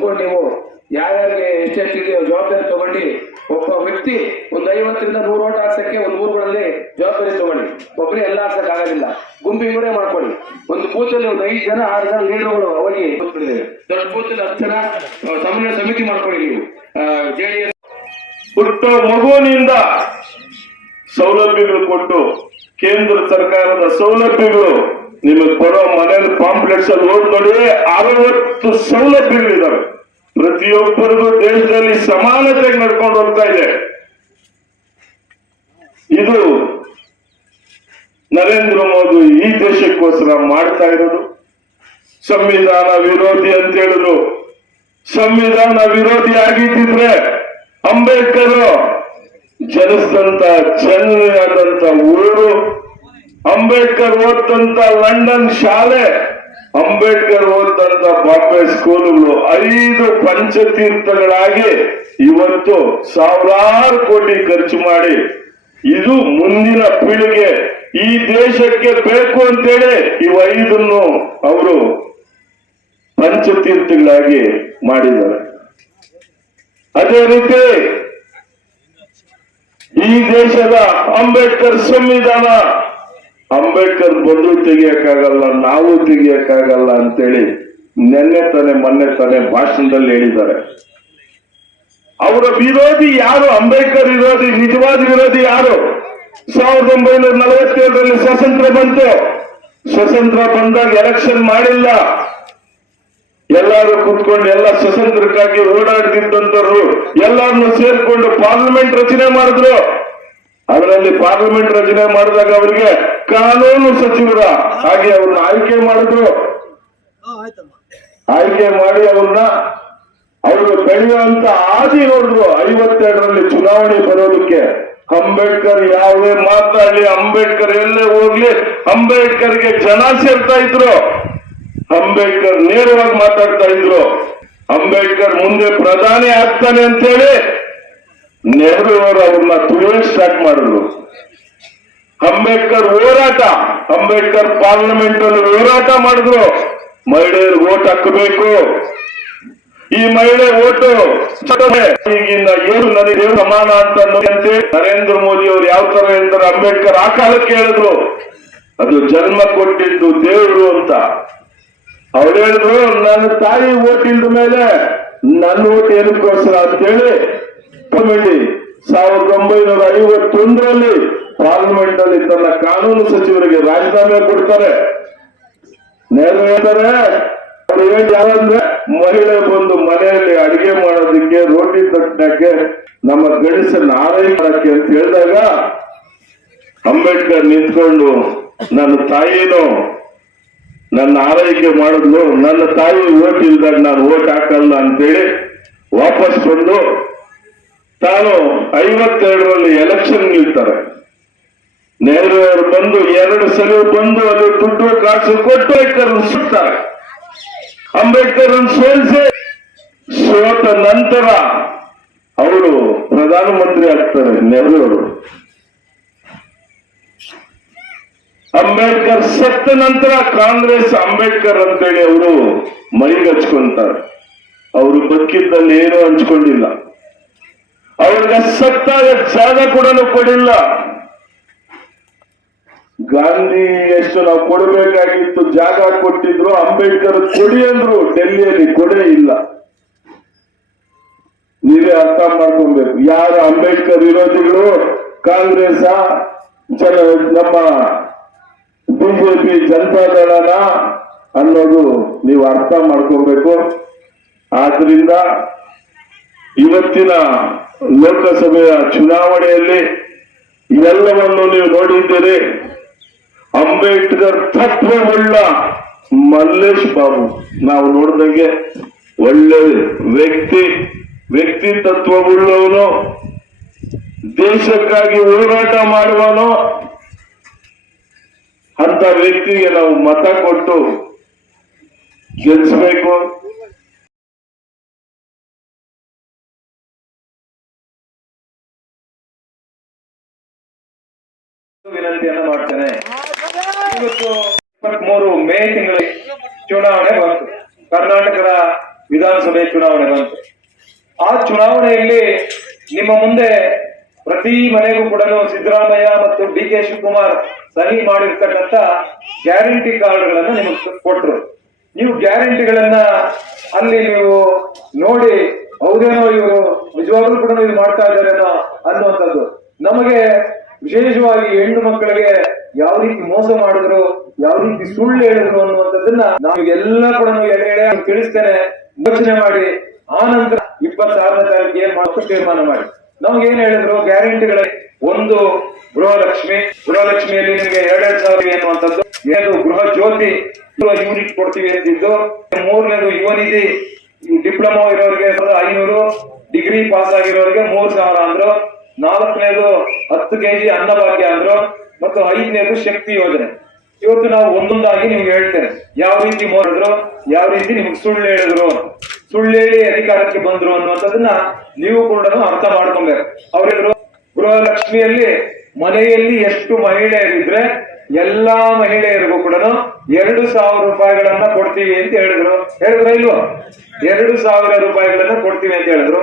ಕುತ್ಕೊಂಡು ನೀವು ಯಾರ್ಯಾರಿಗೆ ಎಷ್ಟೆಷ್ಟಿದೆಯೋ ಜವಾಬ್ದಾರಿ ತಗೊಂಡು, ಒಬ್ಬ ವ್ಯಕ್ತಿ ಒಂದು ಐವತ್ತರಿಂದ ನೂರು ಓಟ್ ಹಾಕ್ಸಕ್ಕೆ ಒಂದು ಊರುಗಳಲ್ಲಿ ಜವಾಬ್ದಾರಿ ತಗೊಳ್ಳಿ ಒಬ್ಬರೇ ಎಲ್ಲ ಹಾಕ್ಸಕ್ ಆಗೋದಿಲ್ಲ. ಕೂಡ ಮಾಡ್ಕೊಳ್ಳಿ. ಒಂದು ಬೂತಲ್ಲಿ ಒಂದು ಐದು ಜನ, ಆರು ಜನ ಲೀಡರ್ಗಳು ಅವರಿಗೆ ದೊಡ್ಡ ಬೂತಲ್ಲಿ ಹತ್ತು ಜನ ಸಮನ್ವಯ ಸಮಿತಿ ಮಾಡ್ಕೊಳ್ಳಿ ನೀವು. ಜೆಡಿಎಸ್ ಹುಟ್ಟ ಮಗುವಿನಿಂದ ಸೌಲಭ್ಯಗಳು ಕೊಟ್ಟು ಕೇಂದ್ರ ಸರ್ಕಾರದ ಸೌಲಭ್ಯಗಳು ನಿಮಗೆ ಕೊಡೋ ಮನೇಲಿ ಪಾಂಪ್ಲೆಟ್ಸ್ ಅಲ್ಲಿ ಓದ್ ನೋಡಿ, ಅರವತ್ತು ಸೌಲಭ್ಯಗಳಿದಾವೆ. ಪ್ರತಿಯೊಬ್ಬರಿಗೂ ದೇಶದಲ್ಲಿ ಸಮಾನತೆಗೆ ನಡ್ಕೊಂಡು ಹೋಗ್ತಾ ಇದೆ. ಇದು ನರೇಂದ್ರ ಮೋದಿ ಈ ದೇಶಕ್ಕೋಸ್ಕರ ಮಾಡ್ತಾ ಇರೋದು. ಸಂವಿಧಾನ ವಿರೋಧಿ ಅಂತ ಹೇಳಿದ್ರು. ಸಂವಿಧಾನ ವಿರೋಧಿ ಆಗಿದ್ದಿದ್ರೆ ಅಂಬೇಡ್ಕರ್ ಜನಿಸಿದಂತ ಚೆನ್ನಾದಂತ ಊರು ಅಂಬೇಡ್ಕರ್ ಓದ್ತಂತ ಲಂಡನ್ ಶಾಲೆ, ಅಂಬೇಡ್ಕರ್ ಓದ್ತಂತ ಬಾಂಬೆ ಸ್ಕೂಲುಗಳು ಐದು ಪಂಚತೀರ್ಥಗಳಾಗಿ ಇವತ್ತು ಸಾವಿರಾರು ಕೋಟಿ ಖರ್ಚು ಮಾಡಿ ಇದು ಮುಂದಿನ ಪೀಳಿಗೆ ಈ ದೇಶಕ್ಕೆ ಬೇಕು ಅಂತೇಳಿ ಈ ಐದನ್ನು ಅವರು ಪಂಚತೀರ್ಥಗಳಾಗಿ ಮಾಡಿದ್ದಾರೆ. ಅದೇ ರೀತಿ ಈ ದೇಶದ ಅಂಬೇಡ್ಕರ್ ಸಂವಿಧಾನ ಅಂಬೇಡ್ಕರ್ ಬಂದು ತೆಗಿಯಕ್ಕಾಗಲ್ಲ, ನಾವು ತೆಗಿಯಕ್ಕಾಗಲ್ಲ ಅಂತೇಳಿ ನೆನ್ನೆ ತಾನೆ, ಮೊನ್ನೆ ತಾನೆ ಭಾಷಣದಲ್ಲಿ ಹೇಳಿದ್ದಾರೆ. ಅವರ ವಿರೋಧಿ ಯಾರು? ಅಂಬೇಡ್ಕರ್ ವಿರೋಧಿ, ನಿಜವಾದ ವಿರೋಧಿ ಯಾರು? ಸಾವಿರದ ಒಂಬೈನೂರ ನಲವತ್ತೇಳರಲ್ಲಿ ಸ್ವತಂತ್ರ ಬಂತು. ಸ್ವತಂತ್ರ ಬಂದಾಗ ಎಲೆಕ್ಷನ್ ಮಾಡಿಲ್ಲ. ಎಲ್ಲರೂ ಕುತ್ಕೊಂಡು ಎಲ್ಲ ಸ್ವತಂತ್ರಕ್ಕಾಗಿ ಓಡಾಡ್ತಿದ್ದಂತರು ಎಲ್ಲರನ್ನು ಸೇರ್ಕೊಂಡು ಪಾರ್ಲಿಮೆಂಟ್ ರಚನೆ ಮಾಡಿದ್ರು. ಅದರಲ್ಲಿ ಪಾರ್ಲಿಮೆಂಟ್ ರಚನೆ ಮಾಡಿದಾಗ ಅವರಿಗೆ ಕಾನೂನು ಸಚಿವರ ಹಾಗೆ ಅವ್ರನ್ನ ಆಯ್ಕೆ ಮಾಡಿದ್ರು. ಆಯ್ಕೆ ಮಾಡಿ ಅವ್ರನ್ನ ಅವರು ಬೆಳೆಯುವಂತ ಆದಿ ನೋಡಿದ್ರು. ಐವತ್ತೆರಡರಲ್ಲಿ ಚುನಾವಣೆ ಬರೋದಕ್ಕೆ. ಅಂಬೇಡ್ಕರ್ ಯಾವೇ ಮಾತಾಡಲಿ ಅಂಬೇಡ್ಕರ್ ಎಲ್ಲೇ ಹೋಗ್ಲಿ ಅಂಬೇಡ್ಕರ್ಗೆ ಜನ ಸೇರ್ತಾ ಇದ್ರು. ಅಂಬೇಡ್ಕರ್ ನೇರವಾಗಿ ಮಾತಾಡ್ತಾ ಇದ್ರು. ಅಂಬೇಡ್ಕರ್ ಮುಂದೆ ಪ್ರಧಾನಿ ಆಗ್ತಾನೆ ಅಂತೇಳಿ ನೆಹರು ಅವರು ಅವ್ರನ್ನ ತುಳಿಯಲು ಸ್ಟಾರ್ಟ್ ಮಾಡಿದ್ರು. ಅಂಬೇಡ್ಕರ್ ಹೋರಾಟ, ಅಂಬೇಡ್ಕರ್ ಪಾರ್ಲಿಮೆಂಟ್ ಅಲ್ಲಿ ಹೋರಾಟ ಮಾಡಿದ್ರು. ಮಹಿಳೆಯರು ಓಟ್ ಹಾಕಬೇಕು. ಈ ಮಹಿಳೆ ಓಟು ಈಗಿನ ಏನು ನನಗೆ ಸಮಾನ ಅಂತ ನರೇಂದ್ರ ಮೋದಿ ಅವರು ಯಾವ ತರ ಹೇಳ್ತಾರೆ ಅಂಬೇಡ್ಕರ್ ಆ ಕಾಲಕ್ಕೆ ಹೇಳಿದ್ರು. ಅದು ಜನ್ಮ ಕೊಟ್ಟಿದ್ದು ದೇವರು ಅಂತ. ಅವ್ರು ಹೇಳಿದ್ರು, ನನ್ನ ತಾಯಿ ಓಟ್ ಮೇಲೆ ನನ್ನ ಓಟ್ ಏನಕ್ಕೋಸ್ಕರ? ಅಂತ ಹೇಳಿ ಸಾವಿರದ ಒಂಬೈನೂರ ಐವತ್ತೊಂದರಲ್ಲಿ ಪಾರ್ಲಿಮೆಂಟ್ ಅಲ್ಲಿ ತನ್ನ ಕಾನೂನು ಸಚಿವರಿಗೆ ರಾಜೀನಾಮೆ ಕೊಡ್ತಾರೆ. ಹೇಳ್ತಾರೆ ಯಾರಂದ್ರೆ ಮಹಿಳೆ ಬಂದು ಮನೆಯಲ್ಲಿ ಅಡಿಗೆ ಮಾಡೋದಕ್ಕೆ, ರೋಟಿ ತಟ್ಟಕ್ಕೆ, ನಮ್ಮ ಗಣಿಸ ಆರೈಕೆ ಮಾಡಕ್ಕೆ ಅಂತ ಹೇಳಿದಾಗ, ಅಂಬೇಡ್ಕರ್ ನಿಂತ್ಕೊಂಡು, ನನ್ನ ತಾಯಿನೂ, ನನ್ನ ಆರೈಕೆ ಮಾಡಿದ್ಲು, ನನ್ನ ತಾಯಿ ಓಟ್ ಇಲ್ದಾಗ ನಾನು ಓಟ್ ಹಾಕಲ್ಲ ಅಂತೇಳಿ ವಾಪಸ್ ಬಂದು ತಾನು ಐವತ್ತೆರಡರಲ್ಲಿ ಎಲೆಕ್ಷನ್ ನಿಲ್ತಾರೆ. ನೆಹರು ಬಂದು ಎರಡು ಸಲ ಬಂದು ಅಲ್ಲಿ ದುಡ್ಡು ಕಾಸು ಕೊಟ್ಟು ಸುತ್ತಾರೆ ಅಂಬೇಡ್ಕರ್ ಸೋಲಿಸಿ. ಸೋತ ನಂತರ ಅವರು ಪ್ರಧಾನಮಂತ್ರಿ ಆಗ್ತಾರೆ ನೆಹರು ಅವರು ಅಂಬೇಡ್ಕರ್ ಸತ್ತ ನಂತರ ಕಾಂಗ್ರೆಸ್ ಅಂಬೇಡ್ಕರ್ ಅಂತೇಳಿ ಅವರು ಮೈಗಚ್ಕೊಂತಾರೆ ಅವರು ಬದುಕಿದ್ದಲ್ಲಿ ಏನೂ ಹಂಚ್ಕೊಂಡಿಲ್ಲ. ಅವ್ರಿಗೆ ಸತ್ತಾಗ ಜಾಗ ಕೂಡ ಕೊಡಿಲ್ಲ. ಗಾಂಧಿ ಎಷ್ಟು ನಾವು ಕೊಡಬೇಕಾಗಿತ್ತು ಜಾಗ ಕೊಟ್ಟಿದ್ರು, ಅಂಬೇಡ್ಕರ್ ಕೊಡಿ ಅಂದ್ರು, ಡೆಲ್ಲಿಯಲ್ಲಿ ಕೊಡೆ ಇಲ್ಲ. ನೀವೇ ಅರ್ಥ ಮಾಡ್ಕೊಬೇಕು. ಯಾರು ಅಂಬೇಡ್ಕರ್ ವಿರೋಧಿಗಳು ಕಾಂಗ್ರೆಸ್ ಜನ, ನಮ್ಮ ಬಿಜೆಪಿ ಜನತಾದಳನ ಅನ್ನೋದು ನೀವು ಅರ್ಥ ಮಾಡ್ಕೊಬೇಕು. ಆದ್ರಿಂದ ಇವತ್ತಿನ ಲೋಕಸಭೆಯ ಚುನಾವಣೆಯಲ್ಲಿ ಇವೆಲ್ಲವನ್ನು ನೀವು ನೋಡಿದ್ದೀರಿ. ಅಂಬೇಡ್ಕರ್ ತತ್ವವುಳ್ಳ ಮಲ್ಲೇಶ್ ಬಾಬು. ನಾವು ನೋಡಿದಂಗೆ ಒಳ್ಳೆ ವ್ಯಕ್ತಿ ವ್ಯಕ್ತಿ ತತ್ವವುಳ್ಳವನು. ದೇಶಕ್ಕಾಗಿ ಹೋರಾಟ ಮಾಡುವನು ಅಂತ ವ್ಯಕ್ತಿಗೆ ನಾವು ಮತ ಕೊಟ್ಟು ಗೆಲ್ಲಿಸಬೇಕು ಚುನಾವಣೆ ಬಂತು. ಕರ್ನಾಟಕದ ವಿಧಾನಸಭೆ ಚುನಾವಣೆ ಬಂತು. ಆ ಚುನಾವಣೆಯಲ್ಲಿ ನಿಮ್ಮ ಮುಂದೆ ಪ್ರತಿ ಮನೆಗೂ ಕೂಡ ಸಿದ್ದರಾಮಯ್ಯ ಮತ್ತು ಡಿ ಕೆ ಶಿವಕುಮಾರ್ ಸಹಿ ಮಾಡಿರ್ತಕ್ಕಂಥ ಗ್ಯಾರಂಟಿ ಕಾರ್ಡ್ಗಳನ್ನು ನಿಮಗೆ ಕೊಟ್ರು ನೀವು ಗ್ಯಾರಂಟಿಗಳನ್ನ ಅಲ್ಲಿ ನೀವು ನೋಡಿ ಹೌದೇನೋ ಇವರು, ನಿಜವಾಗ್ಲೂ ಕೂಡ ಇದು ಮಾಡ್ತಾ ಇದ್ದಾರೇನೋ ಅನ್ನುವಂಥದ್ದು. ನಮಗೆ ವಿಶೇಷವಾಗಿ ಹೆಣ್ಣು ಮಕ್ಕಳಿಗೆ ಯಾವ ರೀತಿ ಮೋಸ ಮಾಡಿದ್ರು, ಯಾವ ರೀತಿ ಸುಳ್ಳು ಹೇಳಿದ್ರು ಅನ್ನುವಂಥದ್ದನ್ನ ನಾವು ಎಲ್ಲ ಕೂಡ ಎಡೆ ಎಡೆ ತಿಳಿಸ್ತೇನೆ. ಯೋಚನೆ ಮಾಡಿ, ಆ ನಂತರ ಇಪ್ಪತ್ತಾರನೇ ತಾರೀಕು ಏನ್ ತೀರ್ಮಾನ ಮಾಡಿ. ನಮ್ಗೆ ಏನ್ ಹೇಳಿದ್ರು? ಗ್ಯಾರಂಟಿಗಳ ಒಂದು ಗೃಹಲಕ್ಷ್ಮಿ, ಗೃಹಲಕ್ಷ್ಮಿಯಲ್ಲಿ ನಿಮಗೆ ಎರಡೆರಡು ಸಾವಿರ ಎನ್ನುವಂಥದ್ದು ಏನು ಗೃಹ ಜ್ಯೋತಿ ಯೂನಿಟ್ ಕೊಡ್ತೀವಿ ಅಂತಿದ್ದು. ಮೂರನೇದು ಯುವನಿಧಿ ಡಿಪ್ಲೊಮಾ ಇರೋರಿಗೆ ಐನೂರು ಡಿಗ್ರಿ ಪಾಸ್ ಆಗಿರೋರಿಗೆ ಮೂರ್ ಸಾವಿರ ಅಂದ್ರು. ನಾಲ್ಕನೇದು ಹತ್ತು ಕೆಜಿ ಅನ್ನಭಾಗ್ಯ ಅಂದ್ರು, ಮತ್ತು ಐದನೇದು ಶಕ್ತಿ ಯೋಜನೆ. ಇವತ್ತು ನಾವು ಒಂದೊಂದಾಗಿ ನಿಮ್ಗೆ ಹೇಳ್ತೇನೆ. ಯಾವ ರೀತಿ ಮಾಡಿದ್ರು ಯಾವ ರೀತಿ ನಿಮ್ಗೆ ಸುಳ್ಳು ಹೇಳಿದ್ರು, ಸುಳ್ಳು ಹೇಳಿ ಅಧಿಕಾರಕ್ಕೆ ಬಂದ್ರು ಅನ್ನುವಂಥದ್ದನ್ನ ನೀವು ಕೂಡ ಅರ್ಥ ಮಾಡ್ಕೊಬೇಕು. ಅವರಿದ್ರು, ಗೃಹಲಕ್ಷ್ಮಿಯಲ್ಲಿ ಮನೆಯಲ್ಲಿ ಎಷ್ಟು ಮಹಿಳೆಯರಿದ್ರೆ ಎಲ್ಲಾ ಮಹಿಳೆಯರಿಗೂ ಕೂಡ ಎರಡು ಸಾವಿರ ರೂಪಾಯಿಗಳನ್ನ ಕೊಡ್ತೀವಿ ಅಂತ ಹೇಳಿದ್ರು. ಹೇಳಿದ್ರ ಇಲ್ವೋ? ಎರಡು ಸಾವಿರ ರೂಪಾಯಿಗಳನ್ನ ಕೊಡ್ತೀವಿ ಅಂತ ಹೇಳಿದ್ರು.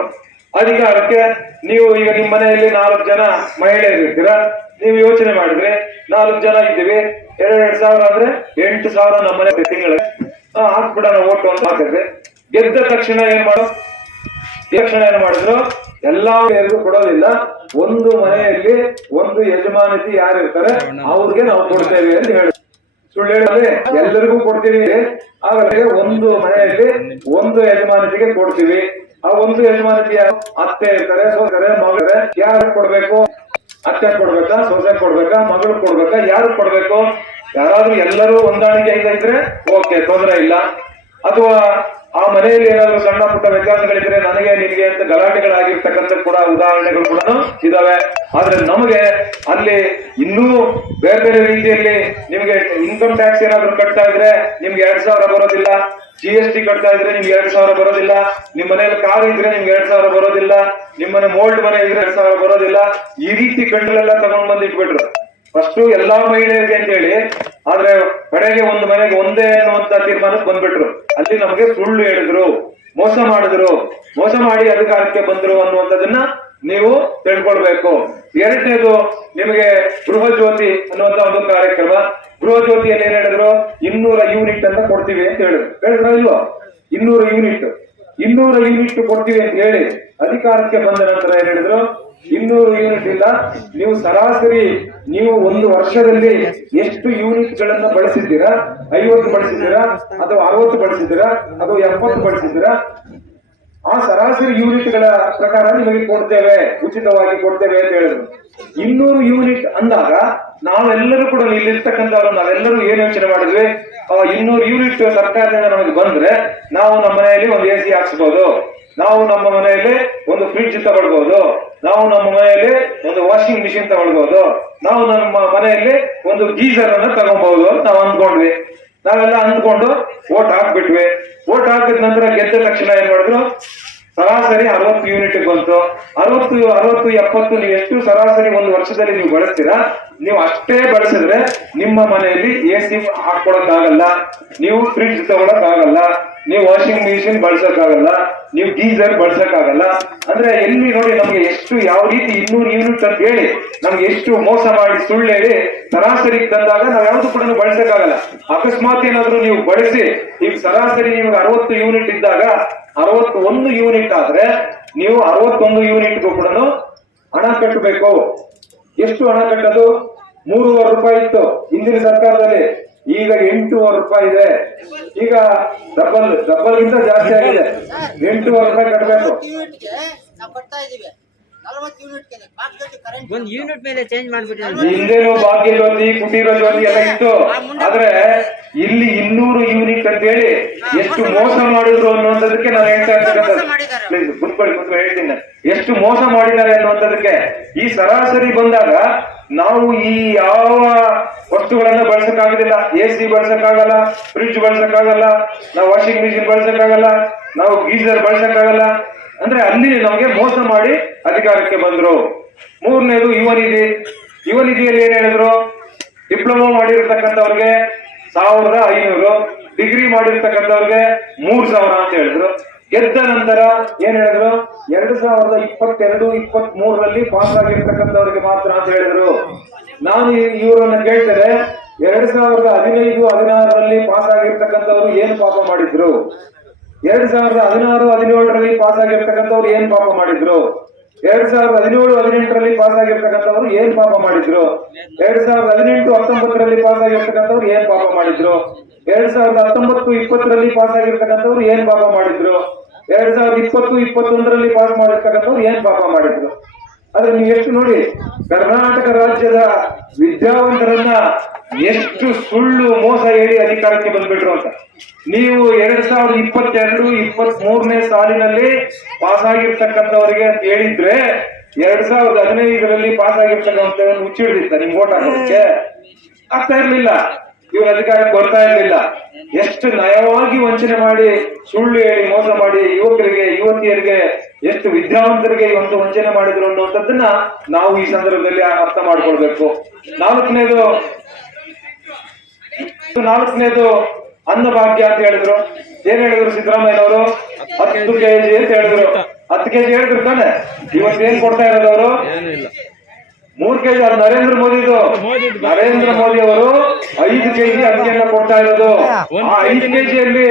ಅಧಿಕಾರಕ್ಕೆ ನೀವು ಈಗ ನಿಮ್ಮ ಮನೆಯಲ್ಲಿ ನಾಲ್ಕು ಜನ ಮಹಿಳೆಯರು ಇರ್ತೀರಾ ನೀವು ಯೋಚನೆ ಮಾಡಿದ್ರೆ ನಾಲ್ಕು ಜನ ಇದ್ದೀವಿ. ಎರಡೆರಡು ಎರಡ್ ಸಾವಿರ ಅಂದ್ರೆ ಎಂಟು ಸಾವಿರ ನಮ್ಮ ಮನೆ ತಿಂಗಳಿಗೆ. ಹಾಕ್ಬಿಡೋಣ, ಓಟು ಅಂತ ಹಾಕಿದ್ರೆ ಗೆದ್ದ ತಕ್ಷಣ ಏನ್ ಮಾಡೋ? ತಕ್ಷಣ ಏನ್ ಮಾಡಿದ್ರು? ಎಲ್ಲಾ ಮನೆಯರಿಗೂ ಕೊಡೋದಿಲ್ಲ. ಒಂದು ಮನೆಯಲ್ಲಿ ಒಂದು ಯಜಮಾನತಿ ಯಾರು ಇರ್ತಾರೆ, ಅವ್ರಿಗೆ ನಾವು ಕೊಡ್ತೇವೆ ಅಂತ ಹೇಳಿ. ಸುಳ್ಳು ಹೇಳಿದ್ರೆ ಎಲ್ಲರಿಗೂ ಕೊಡ್ತೀವಿ. ಆದ್ರೆ ಒಂದು ಮನೆಯಲ್ಲಿ ಒಂದು ಯಜಮಾನತಿಗೆ ಕೊಡ್ತೀವಿ. ಆ ಒಂದು ಯಜಮಾನಕ್ಕೆ ಅತ್ತೆ ಇರ್ತಾರೆ, ಸೋದರ ಮಗರೆ ಯಾರು ಕೊಡ್ಬೇಕು? ಅತ್ತೆ ಕೊಡ್ಬೇಕಾ ಸೊಸೆ ಕೊಡ್ಬೇಕಾ, ಮಗಳು ಕೊಡ್ಬೇಕಾ ಯಾರು ಕೊಡ್ಬೇಕು? ಯಾರಾದ್ರೂ ಎಲ್ಲರೂ ಹೊಂದಾಣಿಕೆ ಇದ್ರೆ ಓಕೆ, ತೊಂದರೆ ಇಲ್ಲ. ಅಥವಾ ಆ ಮನೆಯಲ್ಲಿ ಏನಾದ್ರು ಸಣ್ಣ ಪುಟ್ಟ ವ್ಯತ್ಯಾಸಗಳಿದ್ರೆ ನನಗೆ ನಿಮಗೆ ಅಂತ ಗಲಾಟೆಗಳಾಗಿರ್ತಕ್ಕಂಥ ಕೂಡ ಉದಾಹರಣೆಗಳು ಕೂಡ ಇದಾವೆ. ಆದ್ರೆ ನಮಗೆ ಅಲ್ಲಿ ಇನ್ನೂ ಬೇರೆ ಬೇರೆ ರೀತಿಯಲ್ಲಿ ನಿಮ್ಗೆ ಇನ್ಕಮ್ ಟ್ಯಾಕ್ಸ್ ಏನಾದ್ರು ಕಟ್ತಾ ಇದ್ರೆ ನಿಮ್ಗೆ ಎರಡ್ ಸಾವಿರ ಬರೋದಿಲ್ಲ. ಜಿ ಎಸ್ ಟಿ ಕಟ್ತಾ ಇದ್ರೆ ನಿಮ್ಗೆ ಎರಡ್ ಸಾವಿರ ಬರೋದಿಲ್ಲ. ನಿಮ್ ಮನೆಯಲ್ಲಿ ಕಾರ್ ಇದ್ರೆ ನಿಮ್ಗೆ ಎರಡ್ ಸಾವಿರ ಬರೋದಿಲ್ಲ. ನಿಮ್ ಮನೆ ಮೋಲ್ಡ್ ಮನೆ ಇದ್ರೆ ಎರಡ್ ಸಾವಿರ ಬರೋದಿಲ್ಲ. ಈ ರೀತಿ ಕಣ್ಣುಗಳೆಲ್ಲ ತಗೊಂಡ್ ಬಂದು ಇಟ್ಬಿಟ್ರು. ಫಸ್ಟ್ ಎಲ್ಲಾ ಮಹಿಳೆಯರಿಗೆ ಅಂತ ಹೇಳಿ ಆದ್ರೆ ಕಡೆಗೆ ಒಂದು ಮನೆಗೆ ಒಂದೇ ಅನ್ನುವಂತ ತೀರ್ಮಾನಕ್ಕೆ ಬಂದ್ಬಿಟ್ರು. ಅಲ್ಲಿ ನಮಗೆ ಸುಳ್ಳು ಹೇಳಿದ್ರು, ಮೋಸ ಮಾಡಿದ್ರು. ಮೋಸ ಮಾಡಿ ಅಧಿಕಾರಕ್ಕೆ ಬಂದ್ರು ಅನ್ನುವಂಥದ್ದನ್ನ ನೀವು ತಿಳ್ಕೊಳ್ಬೇಕು. ಎರಡನೇದು ನಿಮಗೆ ಗೃಹ ಜ್ಯೋತಿ ಅನ್ನುವಂತ ಒಂದು ಕಾರ್ಯಕ್ರಮ. ಗೃಹ ಜ್ಯೋತಿಯಲ್ಲಿ ಏನ್ ಹೇಳಿದ್ರು? ಇನ್ನೂರ ಯೂನಿಟ್ ಅಂತ ಕೊಡ್ತೀವಿ ಅಂತ ಹೇಳಿದ್ರು. ಹೇಳಿದ್ರ ಇಲ್ವಾ? ಇನ್ನೂರ ಯೂನಿಟ್ ಇನ್ನೂರ ಯೂನಿಟ್ ಕೊಡ್ತೀವಿ ಅಂತ ಹೇಳಿ ಅಧಿಕಾರಕ್ಕೆ ಬಂದ ನಂತರ ಏನ್ ಹೇಳಿದ್ರು? ಇನ್ನೂರು ಯೂನಿಟ್ ಇಲ್ಲ. ನೀವು ಸರಾಸರಿ ನೀವು ಒಂದು ವರ್ಷದಲ್ಲಿ ಎಷ್ಟು ಯೂನಿಟ್ ಗಳನ್ನ ಬಳಸಿದ್ದೀರಾ? ಐವತ್ತು ಬಳಸಿದ್ದೀರಾ? ಅಥವಾ ಅರವತ್ತು ಬಳಸಿದ್ದೀರಾ? ಅಥವಾ ಎಪ್ಪತ್ತು ಬಳಸಿದ್ದೀರಾ? ಆ ಸರಾಸರಿ ಯೂನಿಟ್ಗಳ ಪ್ರಕಾರ ನಿಮಗೆ ಕೊಡ್ತೇವೆ, ಉಚಿತವಾಗಿ ಕೊಡ್ತೇವೆ ಅಂತ ಹೇಳಿದ್ರು. ಇನ್ನೂರು ಯೂನಿಟ್ ಅಂದಾಗ ನಾವೆಲ್ಲರೂ ಕೂಡ ಇಲ್ಲಿರ್ತಕ್ಕಂಥವ್ರು ನಾವೆಲ್ಲರೂ ಏನ್ ಯೋಚನೆ ಮಾಡಿದ್ವಿ? ಆ ಇನ್ನೂರು ಯೂನಿಟ್ ಸರ್ಕಾರದಿಂದ ನಮಗೆ ಬಂದ್ರೆ ನಾವು ನಮ್ಮ ಮನೆಯಲ್ಲಿ ಒಂದು ಎ ಸಿ ಹಾಕ್ಸ್ಬೋದು. ನಾವು ನಮ್ಮ ಮನೆಯಲ್ಲಿ ಒಂದು ಫ್ರಿಡ್ಜ್ ತಗೊಳ್ಬಹುದು ನಾವು ನಮ್ಮ ಮನೆಯಲ್ಲಿ ಒಂದು ವಾಷಿಂಗ್ ಮಿಷಿನ್ ತಗೊಳ್ಬಹುದು ನಾವು ನಮ್ಮ ಮನೆಯಲ್ಲಿ ಒಂದು ಗೀಸರ್ ಅನ್ನ ತಗೊಬಹುದು ಅಂತ ನಾವು ಅಂದ್ಕೊಂಡ್ವಿ. ನಾವೆಲ್ಲ ಅಂದ್ಕೊಂಡು ಓಟ್ ಹಾಕ್ಬಿಟ್ವಿ. ಓಟ್ ಹಾಕಿದ ನಂತರ ಗೆದ್ದ ತಕ್ಷಣ ಏನ್ ಮಾಡಿದ್ರು? ಸರಾಸರಿ ಅರವತ್ತು ಯೂನಿಟ್ ಬಂತು. ಅರವತ್ತು ಅರವತ್ತು, ಎಪ್ಪತ್ತು, ನೀವು ಎಷ್ಟು ಸರಾಸರಿ ಒಂದು ವರ್ಷದಲ್ಲಿ ನೀವು ಬಳಸ್ತೀರಾ? ನೀವು ಅಷ್ಟೇ ಬಳಸಿದ್ರೆ ನಿಮ್ಮ ಮನೆಯಲ್ಲಿ ಎ ಸಿ ಹಾಕೊಳಕ್ಕಾಗಲ್ಲ ನೀವು ಫ್ರಿಡ್ಜ್ ತಗೊಳಕ್ಕಾಗಲ್ಲ. ನೀವು ವಾಷಿಂಗ್ ಮಿಷಿನ್ ಬಳಸಕ್ಕಾಗಲ್ಲ, ನೀವು ಗೀಸರ್ ಬಳಸಕ್ಕಾಗಲ್ಲ. ಅಂದ್ರೆ ಎಲ್ಲಿ ನೋಡಿ ನಮ್ಗೆ ಎಷ್ಟು ಯಾವ ರೀತಿ ಇನ್ನೂರು ಯೂನಿಟ್ ಅಂತ ಹೇಳಿ, ನಮ್ಗೆ ಎಷ್ಟು ಮೋಸ ಮಾಡಿ ಸುಳ್ಳು ಹೇಳಿ ಸರಾಸರಿ ತಂದಾಗ ನಾವ್ ಯಾವ್ದು ಕೂಡ ಬಳಸಕ್ಕಾಗಲ್ಲ. ಅಕಸ್ಮಾತ್ ಏನಾದ್ರು ನೀವು ಬಳಸಿ ಈಗ ಸರಾಸರಿ ನಿಮ್ಗೆ ಅರವತ್ತು ಯೂನಿಟ್ ಇದ್ದಾಗ ಅರವತ್ತು ಒಂದು ಯೂನಿಟ್ ಆದ್ರೆ ನೀವು ಅರವತ್ತೊಂದು ಯೂನಿಟ್ಗೂ ಕೂಡ ಹಣ ಕಟ್ಟಬೇಕು. ಎಷ್ಟು ಹಣ ಕಟ್ಟೋದು? ಮೂರುವರೆ ರೂಪಾಯಿ ಇತ್ತು ಹಿಂದಿನ ಸರ್ಕಾರದಲ್ಲಿ. ಈಗ ಎಂಟೂವರೆ ರೂಪಾಯಿ ಇದೆ. ಈಗ ಡಬಲ್ ಡಬಲ್ ಗಿಂತ ಜಾಸ್ತಿ ಆಗಿದೆ. ಎಂಟೂವರೆ ರೂಪಾಯಿ ಕಟ್ಟಬೇಕು ಒಂದ್ ಯೂನಿಟ್ ಮೇಲೆ ಚೇಂಜ್ ಮಾಡ್ಬಿಟ್ಟು ಹಿಂದೆನೂ ಬಾಕಿ ಜ್ಯೋತಿ ಕುಟೀರ ಜ್ಯೋತಿ ಎಲ್ಲ ಇತ್ತು. ಆದ್ರೆ ಇಲ್ಲಿ ಇನ್ನೂರು ಯೂನಿಟ್ ಅಂತ ಹೇಳಿ ಎಷ್ಟು ಮೋಸ ಮಾಡಿದ್ರು ಅನ್ನುವಂಥದ್ದಕ್ಕೆ ನಾನು ಹೇಳ್ತಾ Please, ಕುತ್ಕೊಳ್ಳಿ ಕುತ್ಕೊಳ್ಳಿ ಹೇಳ್ತೀನಿ. ಎಷ್ಟು ಮೋಸ ಮಾಡಿದ್ದಾರೆ ಅನ್ನುವಂಥದಕ್ಕೆ ಈ ಸರಾಸರಿ ಬಂದಾಗ ನಾವು ಈ ಯಾವ ವಸ್ತುಗಳನ್ನ ಬಳಸಕ್ಕಾಗೋದಿಲ್ಲ, ಎ ಸಿ ಬಳಸಕ್ಕಾಗಲ್ಲ ಫ್ರಿಡ್ಜ್ ಬಳಸಕ್ಕಾಗಲ್ಲ, ನಾವು ವಾಷಿಂಗ್ ಮಿಷಿನ್ ಬಳಸಕ್ಕಾಗಲ್ಲ, ನಾವು ಗೀಸರ್ ಬಳಸಕ್ಕಾಗಲ್ಲ. ಅಂದ್ರೆ ಅಲ್ಲಿ ನಮಗೆ ಮೋಸ ಮಾಡಿ ಅಧಿಕಾರಕ್ಕೆ ಬಂದ್ರು. ಮೂರನೇದು ಯುವ ನಿಧಿ ಯುವ ನಿಧಿಯಲ್ಲಿ ಏನ್ ಹೇಳಿದ್ರು? ಡಿಪ್ಲೊಮಾ ಮಾಡಿರ್ತಕ್ಕಂಥವ್ರಿಗೆ ಸಾವಿರದ ಐನೂರು, ಡಿಗ್ರಿ ಮಾಡಿರ್ತಕ್ಕಂಥವ್ರಿಗೆ ಮೂರ್ ಸಾವಿರ ಅಂತ ಹೇಳಿದ್ರು. ಗೆದ್ದ ನಂತರ ಏನ್ ಹೇಳಿದ್ರು? ಎರಡ್ ಸಾವಿರದ ಇಪ್ಪತ್ತೆರಡು ಇಪ್ಪತ್ತ್ ಮೂರರಲ್ಲಿ ಪಾಸ್ ಆಗಿರ್ತಕ್ಕಂಥವ್ರಿಗೆ ಮಾತ್ರ ಅಂತ ಹೇಳಿದ್ರು. ನಾನು ಇವರನ್ನ ಕೇಳ್ತೇನೆ ಎರಡ್ ಸಾವಿರದ ಹದಿನೈದು, ಹದಿನಾರರಲ್ಲಿ ಪಾಸ್ ಆಗಿರ್ತಕ್ಕಂಥವ್ರು ಏನ್ ಪಾಪ ಮಾಡಿದ್ರು? ಎರಡ್ ಸಾವಿರದ ಹದಿನಾರು, ಹದಿನೇಳರಲ್ಲಿ ಪಾಸ್ ಆಗಿರ್ತಕ್ಕಂಥವ್ರು ಏನ್ ಪಾಪ ಮಾಡಿದ್ರು? ಎರಡ್ ಸಾವಿರದ ಹದಿನೇಳು, ಹದಿನೆಂಟರಲ್ಲಿ ಪಾಸ್ ಆಗಿರ್ತಕ್ಕಂಥವ್ರು ಏನ್ ಪಾಪ ಮಾಡಿದ್ರು? ಎರಡ್ ಸಾವಿರದ ಹದಿನೆಂಟು, ಹತ್ತೊಂಬತ್ತರಲ್ಲಿ ಪಾಸ್ ಆಗಿರ್ತಕ್ಕಂಥವ್ರು ಏನ್ ಪಾಪ ಮಾಡಿದ್ರು? ಎರಡ್ ಸಾವಿರದ ಹತ್ತೊಂಬತ್ತು, ಇಪ್ಪತ್ತರಲ್ಲಿ ಪಾಸ್ ಆಗಿರ್ತಕ್ಕಂಥವ್ರು ಏನ್ ಪಾಪ ಮಾಡಿದ್ರು? ಎರಡ್ ಸಾವಿರದ ಇಪ್ಪತ್ತು, ಇಪ್ಪತ್ತೊಂದರಲ್ಲಿ ಪಾಸ್ ಮಾಡಿರ್ತಕ್ಕಂಥವ್ರು ಏನ್ ಪಾಪ ಮಾಡಿದ್ರು? ಆದ್ರೆ ನೀವು ಎಷ್ಟು ನೋಡಿ, ಕರ್ನಾಟಕ ರಾಜ್ಯದ ವಿದ್ಯಾವಂತರನ್ನ ಎಷ್ಟು ಸುಳ್ಳು ಮೋಸ ಹೇಳಿ ಅಧಿಕಾರಕ್ಕೆ ಬಂದ್ಬಿಟ್ರು ಅಂತ. ನೀವು ಎರಡ್ ಸಾವಿರದ ಇಪ್ಪತ್ತೆರಡು ಇಪ್ಪತ್ತ್ ಮೂರನೇ ಸಾಲಿನಲ್ಲಿ ಪಾಸ್ ಆಗಿರ್ತಕ್ಕಂಥವರಿಗೆ ಅಂತ ಹೇಳಿದ್ರೆ, ಎರಡ್ ಸಾವಿರದ ಹದಿನೈದರಲ್ಲಿ ಪಾಸ್ ಆಗಿರ್ತಕ್ಕಂಥ ಮುಚ್ಚಿಡ್ದಿತ್ತ ನಿಮ್ ಓಟ್ ಹಾಕೋದಕ್ಕೆ. ಆಗ್ತಾ ಇರ್ಲಿಲ್ಲ. ಇವ್ರ ಅಧಿಕಾರಕ್ಕೆ ಬರ್ತಾ ಇರ್ಲಿಲ್ಲ. ಎಷ್ಟು ನಯವಾಗಿ ವಂಚನೆ ಮಾಡಿ, ಸುಳ್ಳು ಹೇಳಿ ಮೋಸ ಮಾಡಿ ಯುವಕರಿಗೆ, ಯುವತಿಯರಿಗೆ ಎಷ್ಟು ವಿದ್ಯಾವಂತರಿಗೆ ಇವತ್ತು ವಂಚನೆ ಮಾಡಿದ್ರು ಅನ್ನುವಂಥದ್ದನ್ನ ನಾವು ಈ ಸಂದರ್ಭದಲ್ಲಿ ಅರ್ಥ ಮಾಡ್ಕೊಳ್ಬೇಕು. ನಾಲ್ಕನೇದು ನಾಲ್ಕನೇದು ಅನ್ನಭಾಗ್ಯ ಅಂತ ಹೇಳಿದ್ರು. ಏನ್ ಹೇಳಿದ್ರು ಸಿದ್ದರಾಮಯ್ಯನವರು? ಹತ್ತು ಕೆಜಿ ಅಂತ ಹೇಳಿದ್ರು. ಹತ್ತು ಕೆಜಿ ಹೇಳಿದ್ರು ತಾನೆ? ಇವತ್ತು ಏನ್ ಕೊಡ್ತಾ ಇರೋದು ಅವರು? ಮೂರ್ ಕೆಜಿ ಅದು ನರೇಂದ್ರ ಮೋದಿದು. ನರೇಂದ್ರ ಮೋದಿ ಅವರು ಐದು ಕೆಜಿ ಅಕ್ಕಿಯನ್ನ ಕೊಡ್ತಾ ಇರೋದು. ಆ ಐದು ಕೆಜಿಯಲ್ಲಿ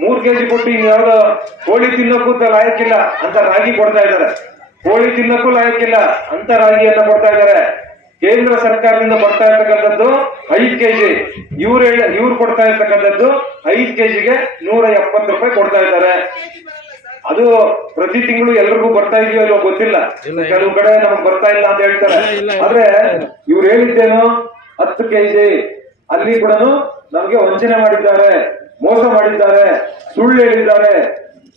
ಮೂರ್ ಕೆಜಿ ಕೊಟ್ಟು ಯಾವ್ದು ಕೋಳಿ ತಿನ್ನೋಕ್ಕೂ ತ- ಲಾಯಕ್ಕಿಲ್ಲ ಅಂತ ರಾಗಿ ಕೊಡ್ತಾ ಇದ್ದಾರೆ. ಕೋಳಿ ತಿನ್ನಕ್ಕೂ ಲಾಯಕ್ಕಿಲ್ಲ ಅಂತ ರಾಗಿಯನ್ನ ಕೊಡ್ತಾ ಇದ್ದಾರೆ. ಕೇಂದ್ರ ಸರ್ಕಾರದಿಂದ ಬರ್ತಾ ಇರ್ತಕ್ಕಂಥದ್ದು ಐದು ಕೆಜಿ. ಇವ್ರು ಹೇಳ ಇವ್ರು ಕೊಡ್ತಾ ಇರ್ತಕ್ಕಂಥದ್ದು ಐದು ಕೆಜಿಗೆ ನೂರ ಎಪ್ಪತ್ತು ರೂಪಾಯಿ ಕೊಡ್ತಾ ಇದ್ದಾರೆ. ಅದು ಪ್ರತಿ ತಿಂಗಳು ಎಲ್ರಿಗೂ ಬರ್ತಾ ಇದೆಯೋ ಇಲ್ವೋ ಗೊತ್ತಿಲ್ಲ. ಕೆಲವು ಕಡೆ ನಮಗ್ ಬರ್ತಾ ಇಲ್ಲ ಅಂತ ಹೇಳ್ತಾರೆ. ಆದ್ರೆ ಇವ್ರು ಹೇಳಿದ್ದೇನು ಹತ್ತು ಕೆಜಿ ಅಲ್ಲಿ ಕೂಡ ನಮ್ಗೆ ವಂಚನೆ ಮಾಡಿದ್ದಾರೆ ಮೋಸ ಮಾಡಿದ್ದಾರೆ ಸುಳ್ಳು ಹೇಳಿದ್ದಾರೆ.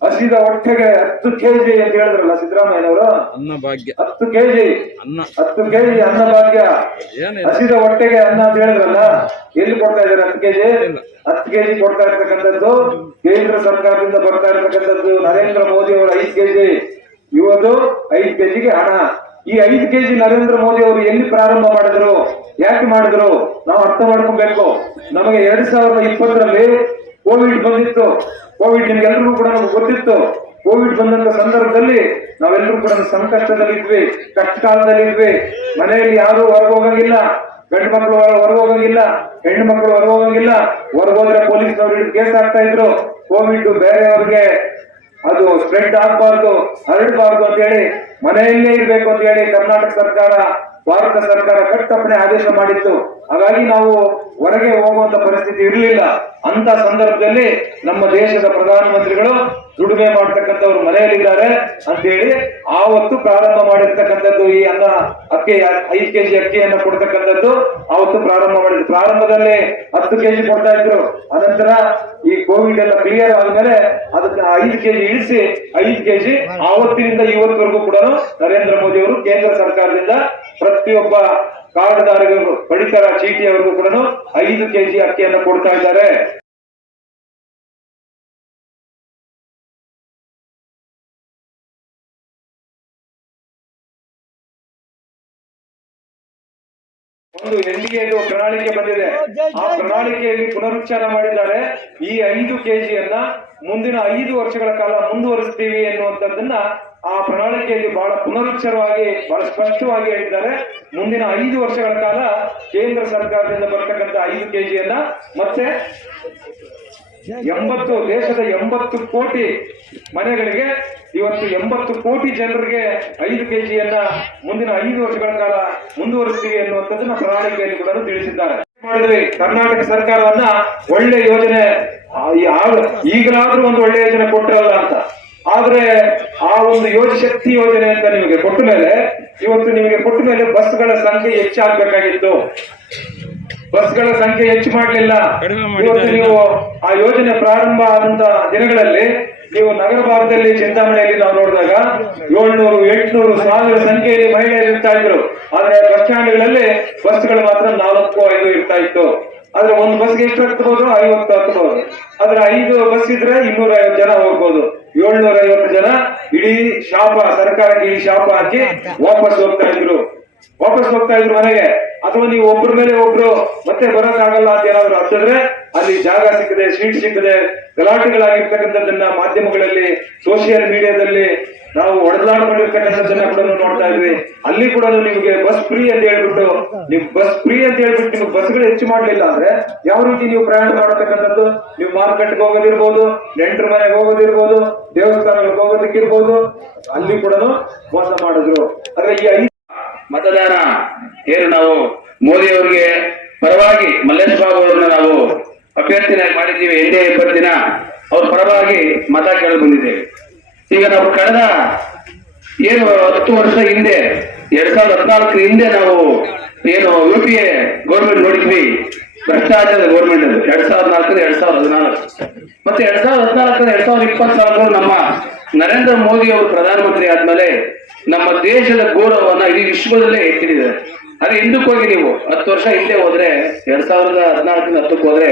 ಹಸಿದ ಹೊಟ್ಟೆಗೆ ಹತ್ತು ಕೆಜಿ ಅಂತ ಹೇಳಿದ್ರಲ್ಲ ಸಿದ್ದರಾಮಯ್ಯನವರು? ಅನ್ನ ಭಾಗ್ಯ. ಹತ್ತು ಕೆಜಿ ಅನ್ನ. ಹತ್ತು ಕೆಜಿ ಅನ್ನ ಭಾಗ್ಯ. ಹಸಿದ ಹೊಟ್ಟೆಗೆ ಅನ್ನ ಅಂತ ಹೇಳಿದ್ರಲ್ಲ ಎಲ್ಲಿ ಕೊಡ್ತಾ ಇದಾರೆ ಹತ್ತು ಕೆಜಿ ಹತ್ತು ಕೆಜಿ ಕೊಡ್ತಾ ಇರ್ತಕ್ಕಂಥದ್ದು ಕೇಂದ್ರ ಸರ್ಕಾರದಿಂದ ಬರ್ತಾ ಇರ್ತಕ್ಕಂಥದ್ದು ನರೇಂದ್ರ ಮೋದಿ ಅವರ ಐದು ಕೆಜಿ ಇವತ್ತು ಐದು ಕೆಜಿಗೆ ಹಣ. ಈ ಐದು ಕೆಜಿ ನರೇಂದ್ರ ಮೋದಿ ಅವರು ಎಲ್ಲಿ ಪ್ರಾರಂಭ ಮಾಡಿದ್ರು? ಯಾಕೆ ಮಾಡಿದ್ರು? ನಾವು ಅರ್ಥ ಮಾಡ್ಕೊಬೇಕು. ನಮಗೆ ಎರಡ್ ಸಾವಿರದ ಇಪ್ಪತ್ತರಲ್ಲಿ ಕೋವಿಡ್ ಬಂದಿತ್ತು. ಕೋವಿಡ್ ನಿಮ್ಗೆಲ್ರಿಗೂ ಕೂಡ ನಮ್ಗೆ ಗೊತ್ತಿತ್ತು. ಕೋವಿಡ್ ಬಂದಂತ ಸಂದರ್ಭದಲ್ಲಿ ನಾವೆಲ್ಲರೂ ಕೂಡ ಸಂಕಷ್ಟದಲ್ಲಿದ್ವಿ ಕಷ್ಟ ಕಾಲದಲ್ಲಿದ್ವಿ ಮನೆಯಲ್ಲಿ ಯಾರು ಹೊರಗೆ ಹೋಗಂಗಿಲ್ಲ. ಗಂಡು ಮಕ್ಕಳು ಹೊರಗೋಗಂಗಿಲ್ಲ, ಹೆಣ್ಣು ಮಕ್ಕಳು ಹೊರಗೋಗಂಗಿಲ್ಲ. ಹೊರಗೋದ್ರೆ ಪೊಲೀಸ್ ಪೊಲೀಸ್ನವ್ರು ಕೇಸ್ ಆಗ್ತಾ ಇದ್ರು ಕೋವಿಡ್ ಬೇರೆಯವ್ರಿಗೆ ಅದು ಸ್ಪ್ರೆಡ್ ಆಗಬಾರ್ದು, ಹರಡಬಾರ್ದು ಅಂತ ಹೇಳಿ ಮನೆಯಲ್ಲೇ ಇರಬೇಕು ಅಂತ ಹೇಳಿ ಕರ್ನಾಟಕ ಸರ್ಕಾರ, ಭಾರತ ಸರ್ಕಾರ ಕಟ್ಟಪ್ಪಣೆ ಆದೇಶ ಮಾಡಿತ್ತು. ಹಾಗಾಗಿ ನಾವು ಹೊರಗೆ ಹೋಗುವಂತ ಪರಿಸ್ಥಿತಿ ಇರಲಿಲ್ಲ. ಅಂತ ಸಂದರ್ಭದಲ್ಲಿ ನಮ್ಮ ದೇಶದ ಪ್ರಧಾನಮಂತ್ರಿಗಳು ದುಡಿಮೆ ಮಾಡ್ತಕ್ಕಂಥವ್ರು ಮನೆಯಲ್ಲಿದ್ದಾರೆ ಅಂತ ಹೇಳಿ ಆವತ್ತು ಪ್ರಾರಂಭ ಮಾಡಿರ್ತಕ್ಕಂಥದ್ದು ಈ ಅನ್ನ ಅಕ್ಕಿ, ಐದು ಕೆಜಿ ಅಕ್ಕಿಯನ್ನ ಕೊಡ್ತಕ್ಕಂಥದ್ದು ಆವತ್ತು ಪ್ರಾರಂಭ ಮಾಡಿದ್ರು. ಪ್ರಾರಂಭದಲ್ಲಿ ಹತ್ತು ಕೆಜಿ ಕೊಡ್ತಾ ಇದ್ರು. ಅನಂತರ ಈ ಕೋವಿಡ್ ಎಲ್ಲ ಕ್ಲಿಯರ್ ಆದ್ಮೇಲೆ ಅದಕ್ಕೆ ಐದು ಕೆಜಿ ಇಳಿಸಿ, ಐದು ಕೆಜಿ ಆವತ್ತಿನಿಂದ ಇವತ್ತವರೆಗೂ ಕೂಡ ನರೇಂದ್ರ ಮೋದಿ ಅವರು ಕೇಂದ್ರ ಸರ್ಕಾರದಿಂದ ಪ್ರತಿಯೊಬ್ಬ ಕಾರ್ಡ್ದಾರರಿಗೂ ಪಡಿತರ ಚೀಟಿಯವರಿಗೂ ಕೂಡ ಐದು ಕೆಜಿ ಅಕ್ಕಿಯನ್ನು ಕೊಡ್ತಾ ಇದ್ದಾರೆ. ಒಂದು ಎನ್ಡಿಎದು ಪ್ರಣಾಳಿಕೆ ಬಂದಿದೆ? ಆ ಪ್ರಣಾಳಿಕೆಯಲ್ಲಿ ಪುನರುಚ್ಚಾರ ಮಾಡಿದ್ದಾರೆ. ಈ ಐದು ಕೆಜಿಯನ್ನ ಮುಂದಿನ ಐದು ವರ್ಷಗಳ ಕಾಲ ಮುಂದುವರಿಸ್ತೀವಿ ಎನ್ನುವಂಥದ್ದನ್ನ ಆ ಪ್ರಣಾಳಿಕೆಯಲ್ಲಿ ಬಹಳ ಪುನರುಚ್ಚರವಾಗಿ, ಬಹಳ ಸ್ಪಷ್ಟವಾಗಿ ಹೇಳಿದ್ದಾರೆ. ಮುಂದಿನ ಐದು ವರ್ಷಗಳ ಕಾಲ ಕೇಂದ್ರ ಸರ್ಕಾರದಿಂದ ಬರ್ತಕ್ಕಂಥ ಐದು ಕೆಜಿಯನ್ನ ಮತ್ತೆ ಎಂಬತ್ತು, ದೇಶದ ಎಂಬತ್ತು ಕೋಟಿ ಮನೆಗಳಿಗೆ, ಇವತ್ತು ಎಂಬತ್ತು ಕೋಟಿ ಜನರಿಗೆ ಐದು ಕೆಜಿಯನ್ನ ಮುಂದಿನ ಐದು ವರ್ಷಗಳ ಕಾಲ ಮುಂದುವರಿಸ್ತೀವಿ ಎನ್ನುವಂಥದ್ದನ್ನ ಪ್ರಣಾಳಿಕೆಯಲ್ಲಿ ಕೂಡ ತಿಳಿಸಿದ್ದಾರೆ. ಮಾಡಿದ್ವಿ. ಕರ್ನಾಟಕ ಸರ್ಕಾರವನ್ನ ಒಳ್ಳೆ ಯೋಜನೆ ಈಗಲಾದ್ರೂ ಒಂದು ಒಳ್ಳೆ ಯೋಜನೆ ಕೊಟ್ಟಿರಲ್ಲ ಅಂತ. ಆದ್ರೆ ಆ ಒಂದು ಯೋಜ ಶಕ್ತಿ ಯೋಜನೆ ಅಂತ ನಿಮಗೆ ಕೊಟ್ಟ ಮೇಲೆ ಇವತ್ತು ನಿಮಗೆ ಕೊಟ್ಟ ಮೇಲೆ ಬಸ್ಗಳ ಸಂಖ್ಯೆ ಹೆಚ್ಚಾಗಬೇಕಾಗಿತ್ತು. ಬಸ್ಗಳ ಸಂಖ್ಯೆ ಹೆಚ್ಚು ಮಾಡಲಿಲ್ಲ. ಇವತ್ತು ನೀವು ಆ ಯೋಜನೆ ಪ್ರಾರಂಭ ಆದಂತ ದಿನಗಳಲ್ಲಿ ನೀವು ನಗರ ಭಾಗದಲ್ಲಿ ಚಿಂತಾಮಣೆಯಲ್ಲಿ ನಾವು ನೋಡಿದಾಗ ಏಳ್ನೂರು ಎಂಟ್ನೂರು ಸಾವಿರ ಸಂಖ್ಯೆಯಲ್ಲಿ ಮಹಿಳೆಯರು ಇರ್ತಾ ಇದ್ರು. ಆದ್ರೆ ಬಸ್ ಸ್ಟ್ಯಾಂಡ್ಗಳಲ್ಲಿ ಬಸ್ಗಳು ಮಾತ್ರ ನಾಲ್ಕು ಐದು ಇರ್ತಾ ಇತ್ತು. ಆದ್ರೆ ಒಂದು ಬಸ್ಗೆ ಎಷ್ಟು ಹತ್ಬೋದು ಐವತ್ತು ಹತ್ಬೋದು ಆದ್ರೆ ಐದು ಬಸ್ ಇದ್ರೆ ಇನ್ನೂರ ಐವತ್ತು ಜನ ಹೋಗ್ಬೋದು. ಏಳ್ನೂರ ಐವತ್ತು ಜನ ಇಡೀ ಶಾಪ ಸರ್ಕಾರಕ್ಕೆ ಇಡೀ ಶಾಪ ಹಾಕಿ ವಾಪಸ್ ಹೋಗ್ತಾ ಇದ್ರು. ವಾಪಸ್ ಹೋಗ್ತಾ ಇದ್ರು ಮನೆಗೆ. ಅಥವಾ ನೀವು ಒಬ್ಬರ ಮೇಲೆ ಒಬ್ರು ಮತ್ತೆ ಬರೋಕ್ಕಾಗಲ್ಲ ಅಂತ ಏನಾದ್ರು ಹತ್ತಿದ್ರೆ ಅಲ್ಲಿ ಜಾಗ ಸಿಕ್ಕದೆ ಸೀಟ್ ಸಿಕ್ಕದೆ ಗಲಾಟೆಗಳಾಗಿರ್ತಕ್ಕಂಥದ್ದನ್ನ ಮಾಧ್ಯಮಗಳಲ್ಲಿ ಸೋಷಿಯಲ್ ಮೀಡಿಯಾದಲ್ಲಿ ನಾವು ಹೊಡೆದಾಡ್ಕೊಂಡಿರ್ತಕ್ಕಂಥದ್ದನ್ನ ಕೂಡ ನೋಡ್ತಾ ಇದ್ವಿ. ಅಲ್ಲಿ ಕೂಡ ನಿಮಗೆ ಬಸ್ ಫ್ರೀ ಅಂತ ಹೇಳ್ಬಿಟ್ಟು ನೀವು ಬಸ್ ಫ್ರೀ ಅಂತ ಹೇಳ್ಬಿಟ್ಟು ನಿಮ್ಗೆ ಬಸ್ಗಳು ಹೆಚ್ಚು ಮಾಡ್ಲಿಲ್ಲ ಅಂದ್ರೆ ಯಾವ ರೀತಿ ನೀವು ಪ್ರಯಾಣ ಮಾಡತಕ್ಕಂಥದ್ದು? ನೀವು ಮಾರ್ಕೆಟ್ಗೆ ಹೋಗೋದಿರ್ಬೋದು, ನೆಂಟರ ಮನೆಗೆ ಹೋಗೋದಿರ್ಬೋದು, ದೇವಸ್ಥಾನಗಳಿಗೆ ಹೋಗೋದಕ್ಕಿರ್ಬೋದು. ಅಲ್ಲಿ ಕೂಡ ಮೋಸ ಮಾಡಿದ್ರು. ಆದ್ರೆ ಈ ಐದು ಮತದಾನ, ಏನು ನಾವು ಮೋದಿ ಅವರಿಗೆ ಪರವಾಗಿ, ಮಲ್ಲೇಶ್ ಬಾಬು ಅವರನ್ನ ನಾವು ಅಭ್ಯರ್ಥಿನ ಮಾಡಿದ್ದೀವಿ. ಎನ್ ಡಿ ದಿನ. ಅವ್ರ ಪರವಾಗಿ ಮತ ಕೇಳಿ ಬಂದಿದ್ದೇವೆ. ಈಗ ನಾವು ಕಳೆದ ಏನು ಹತ್ತು ವರ್ಷ ಹಿಂದೆ, ಎರಡ್ ಸಾವಿರದ ಹದಿನಾಲ್ಕರ ಹಿಂದೆ ನಾವು ಏನು ಯು ಪಿ ಎ ಗೌರ್ಮೆಂಟ್ ನೋಡಿದ್ವಿ. ಭ್ರಷ್ಟಾಚಾರದ ಗೌರ್ಮೆಂಟ್ ಅದು, ಎರಡ್ ಸಾವಿರದ ನಾಲ್ಕರ ಎರಡ್ ಸಾವಿರದ ಹದಿನಾಲ್ಕು. ಮತ್ತೆ ಎರಡ್ ಸಾವಿರದ ಹದಿನಾಲ್ಕರ ಎರಡ್ ಸಾವಿರದ ಇಪ್ಪತ್ನಾಲ್ಕು ನಮ್ಮ ನರೇಂದ್ರ ಮೋದಿ ಅವರು ಪ್ರಧಾನಮಂತ್ರಿ ಆದ್ಮೇಲೆ ನಮ್ಮ ದೇಶದ ಗೌರವವನ್ನ ಇಡೀ ವಿಶ್ವದಲ್ಲೇ ಎತ್ತಿದ್ದಾರೆ ಅದೇ ಹಿಂದಕ್ಕೆ ಹೋಗಿ ನೀವು, ಹತ್ತು ವರ್ಷ ಹಿಂದೆ ಹೋದ್ರೆ, ಎರಡ್ ಸಾವಿರದ ಹದಿನಾಲ್ಕರಿಂದ ಹತ್ತಕ್ಕೆ ಹೋದ್ರೆ,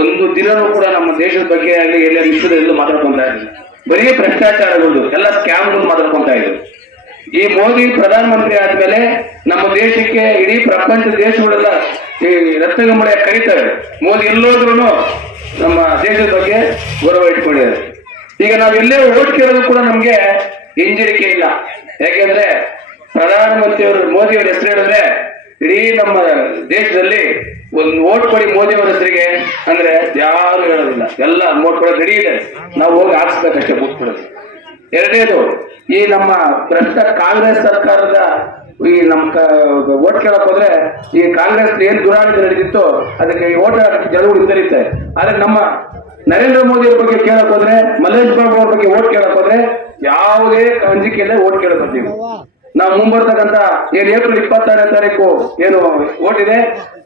ಒಂದು ದಿನನೂ ಕೂಡ ನಮ್ಮ ದೇಶದ ಬಗ್ಗೆ ಆಗಲಿ, ಎಲ್ಲ ವಿಶ್ವದಲ್ಲೂ ಮಾತಾಡ್ಕೊಂತ ಇರಲಿಲ್ಲ. ಬರೀ ಭ್ರಷ್ಟಾಚಾರಗಳು, ಎಲ್ಲ ಸ್ಕ್ಯಾಮ್ಗಳು ಮಾತಾಡ್ಕೊಂತಾ ಇದ್ರು. ಈ ಮೋದಿ ಪ್ರಧಾನಮಂತ್ರಿ ಆದ್ಮೇಲೆ ನಮ್ಮ ದೇಶಕ್ಕೆ ಇಡೀ ಪ್ರಪಂಚ ದೇಶಗಳೆಲ್ಲ ಈ ರತ್ನಗಂಬಳ ಕರೀತಾರೆ. ಮೋದಿ ಎಲ್ಲೋದ್ರು ನಮ್ಮ ದೇಶದ ಬಗ್ಗೆ ಗೌರವ ಇಟ್ಕೊಂಡಿದ್ದಾರೆ. ಈಗ ನಾವು ಎಲ್ಲೇ ಓಟ್ ಕೇಳೋದು ಕೂಡ ನಮ್ಗೆ ಹಿಂಜರಿಕೆ ಇಲ್ಲ. ಯಾಕೆಂದ್ರೆ ಪ್ರಧಾನಮಂತ್ರಿಯವರು ಮೋದಿ ಅವರ ಹೆಸರು ಹೇಳಿದ್ರೆ ಇಡೀ ನಮ್ಮ ದೇಶದಲ್ಲಿ ಒಂದು ವೋಟ್ ಕೊಡಿ ಮೋದಿ ಅವರ ಹೆಸರಿಗೆ ಅಂದ್ರೆ ಯಾರು ಹೇಳೋದಿಲ್ಲ. ಎಲ್ಲ ಓಟ್ ಕೊಡೋದು ರೆಡಿ ಇದೆ. ನಾವು ಹೋಗಿ ಹಾಕ್ಸ್ಬೇಕಷ್ಟೇ ಬೂತ್ ಕೊಡೋದು. ಎರಡನೇದು, ಈ ನಮ್ಮ ಭ್ರಷ್ಟ ಕಾಂಗ್ರೆಸ್ ಸರ್ಕಾರದ ಈ ನಮ್ಮ ಓಟ್ ಕೇಳಕ್ ಹೋದ್ರೆ ಈ ಕಾಂಗ್ರೆಸ್ ಏನ್ ದುರಾಡಳಿತ ನಡೆದಿತ್ತು ಅದಕ್ಕೆ ಈ ಓಟ್ ಜನಗಳು ಹಿಂದರಿತೆ ಆದ್ರೆ ನಮ್ಮ ನರೇಂದ್ರ ಮೋದಿ ಅವ್ರ ಬಗ್ಗೆ ಕೇಳಕ್ ಹೋದ್ರೆ, ಮಲ್ಲೇಶ್ ಬಾಬು ಅವ್ರ ಬಗ್ಗೆ ಓಟ್ ಕೇಳಕ್ ಹೋದ್ರೆ ಯಾವುದೇ ಅಂಜಿಕೆಯಲ್ಲೇ ಓಟ್ ಕೇಳಕ್ ಬರ್ತೀವಿ ನಾವು ಮುಂಬರ್ತಕ್ಕಂತ ಏನ್ ಏಪ್ರಿಲ್ ಇಪ್ಪತ್ತಾರನೇ ತಾರೀಕು ಏನು ಓಟ್ ಇದೆ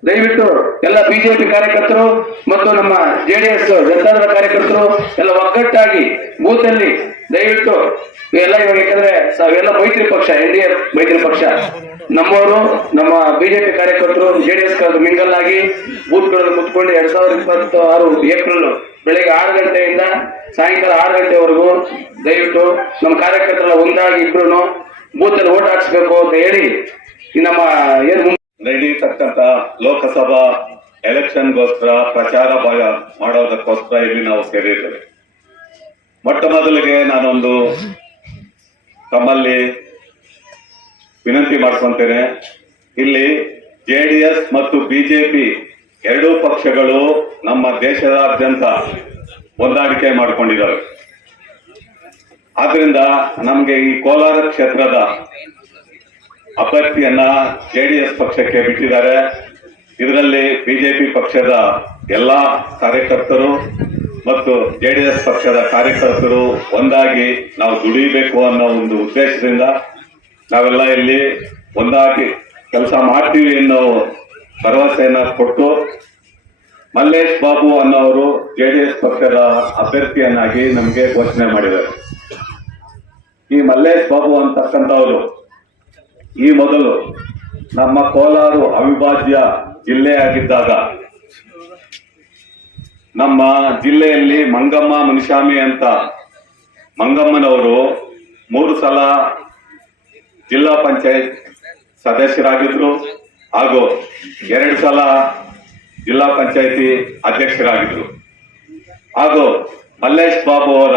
ದಯವಿಟ್ಟು ಎಲ್ಲ ಬಿಜೆಪಿ ಕಾರ್ಯಕರ್ತರು ಮತ್ತು ನಮ್ಮ ಜೆಡಿಎಸ್ ಜನತಾದಳ ಕಾರ್ಯಕರ್ತರು ಎಲ್ಲ ಒಗ್ಗಟ್ಟಾಗಿ ಬೂತಲ್ಲಿ ದಯವಿಟ್ಟು ಎಲ್ಲ ಇವಾಗ ಯಾಕಂದ್ರೆ ಎಲ್ಲ ಮೈತ್ರಿ ಪಕ್ಷ, ಎನ್ ಡಿ ಎ ಮೈತ್ರಿ ಪಕ್ಷ. ನಮ್ಮವರು, ನಮ್ಮ ಬಿಜೆಪಿ ಕಾರ್ಯಕರ್ತರು ಜೆಡಿಎಸ್ ಮಿಂಗಲ್ ಆಗಿ ಬೂತ್ಗಳಲ್ಲಿ ಕುತ್ಕೊಂಡು ಎರಡ್ ಸಾವಿರದ ಇಪ್ಪತ್ತ ಆರು ಏಪ್ರಿಲ್ ಬೆಳಗ್ಗೆ ಆರು ಗಂಟೆಯಿಂದ ಸಾಯಂಕಾಲ ಆರು ಗಂಟೆವರೆಗೂ ದಯವಿಟ್ಟು ನಮ್ಮ ಕಾರ್ಯಕರ್ತರೆಲ್ಲ ಒಂದಾಗಿ ಇಬ್ರು ಬೂತ್ ಅಲ್ಲಿ ಓಟ್ ಹಾಕ್ಸ್ಬೇಕು ಅಂತ ಹೇಳಿ ನಮ್ಮ ಏನ್ ನಡೀತಕ್ಕಂತ ಲೋಕಸಭಾ ಎಲೆಕ್ಷನ್ಗೋಸ್ಕರ ಪ್ರಚಾರ ಭಾಗ ಮಾಡೋದಕ್ಕೋಸ್ಕರ ಇಲ್ಲಿ ನಾವು ಸೇರಿದ್ದೇವೆ. ಮೊಟ್ಟ ಮೊದಲಿಗೆ ನಾನೊಂದು ತಮ್ಮಲ್ಲಿ ವಿನಂತಿ ಮಾಡ್ಕೊಂತೇನೆ ಇಲ್ಲಿ ಜೆಡಿಎಸ್ ಮತ್ತು ಬಿಜೆಪಿ ಎರಡೂ ಪಕ್ಷಗಳು ನಮ್ಮ ದೇಶದಾದ್ಯಂತ ಹೊಂದಾಣಿಕೆ ಮಾಡಿಕೊಂಡಿದ್ದಾವೆ. ಆದ್ರಿಂದ ನಮಗೆ ಈ ಕೋಲಾರ ಕ್ಷೇತ್ರದ ಅಭ್ಯರ್ಥಿಯನ್ನ ಜೆಡಿಎಸ್ ಪಕ್ಷಕ್ಕೆ ಬಿಟ್ಟಿದ್ದಾರೆ. ಇದರಲ್ಲಿ ಬಿಜೆಪಿ ಪಕ್ಷದ ಎಲ್ಲಾ ಕಾರ್ಯಕರ್ತರು ಮತ್ತು ಜೆಡಿಎಸ್ ಪಕ್ಷದ ಕಾರ್ಯಕರ್ತರು ಒಂದಾಗಿ ನಾವು ದುಡಿಬೇಕು ಅನ್ನೋ ಒಂದು ಉದ್ದೇಶದಿಂದ ನಾವೆಲ್ಲ ಇಲ್ಲಿ ಒಂದಾಗಿ ಕೆಲಸ ಮಾಡ್ತೀವಿ ಅನ್ನೋ ಭರವಸೆಯನ್ನ ಕೊಟ್ಟು ಮಲ್ಲೇಶ್ ಬಾಬು ಅನ್ನೋರು ಜೆಡಿಎಸ್ ಪಕ್ಷದ ಅಭ್ಯರ್ಥಿಯನ್ನಾಗಿ ನಮಗೆ ಘೋಷಣೆ ಮಾಡಿದ್ದಾರೆ. ಈ ಮಲ್ಲೇಶ್ ಬಾಬು ಅಂತಕ್ಕಂಥವರು. ಈ ಮೊದಲು ನಮ್ಮ ಕೋಲಾರ ಅವಿಭಾಜ್ಯ ಜಿಲ್ಲೆಯಾಗಿದ್ದಾಗ ನಮ್ಮ ಜಿಲ್ಲೆಯಲ್ಲಿ ಮಂಗಮ್ಮ ಮುನಿಸ್ವಾಮಿ ಅಂತ ಮಂಗಮ್ಮನವರು ಮೂರು ಸಲ ಜಿಲ್ಲಾ ಪಂಚಾಯತ್ ಸದಸ್ಯರಾಗಿದ್ರು ಹಾಗೂ ಎರಡು ಸಲ ಜಿಲ್ಲಾ ಪಂಚಾಯತಿ ಅಧ್ಯಕ್ಷರಾಗಿದ್ರು. ಹಾಗೂ ಮಲ್ಲೇಶ್ ಬಾಬು ಅವರ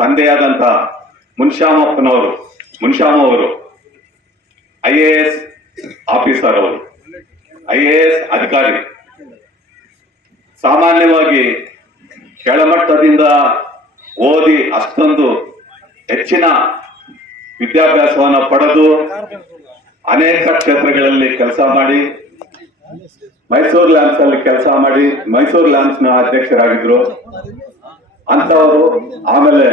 ತಂದೆಯಾದಂತ ಮುನ್ಶ್ಯಾಮಪ್ಪನವರು ಮುನ್ಶಾಮ ಅವರು ಐ ಎ ಎಸ್ ಆಫೀಸರ್ ಅವರು, ಐ ಎ ಎಸ್ ಅಧಿಕಾರಿ. ಸಾಮಾನ್ಯವಾಗಿ ಕೆಳಮಟ್ಟದಿಂದ ಓದಿ ಅಷ್ಟೊಂದು ಹೆಚ್ಚಿನ ವಿದ್ಯಾಭ್ಯಾಸವನ್ನು ಪಡೆದು ಅನೇಕ ಕ್ಷೇತ್ರಗಳಲ್ಲಿ ಕೆಲಸ ಮಾಡಿ, ಮೈಸೂರು ಲ್ಯಾನ್ಸ್ ಅಲ್ಲಿ ಕೆಲಸ ಮಾಡಿ ಮೈಸೂರು ಲ್ಯಾನ್ಸ್ನ ಅಧ್ಯಕ್ಷರಾಗಿದ್ರು. ಅಂತವರು ಆಮೇಲೆ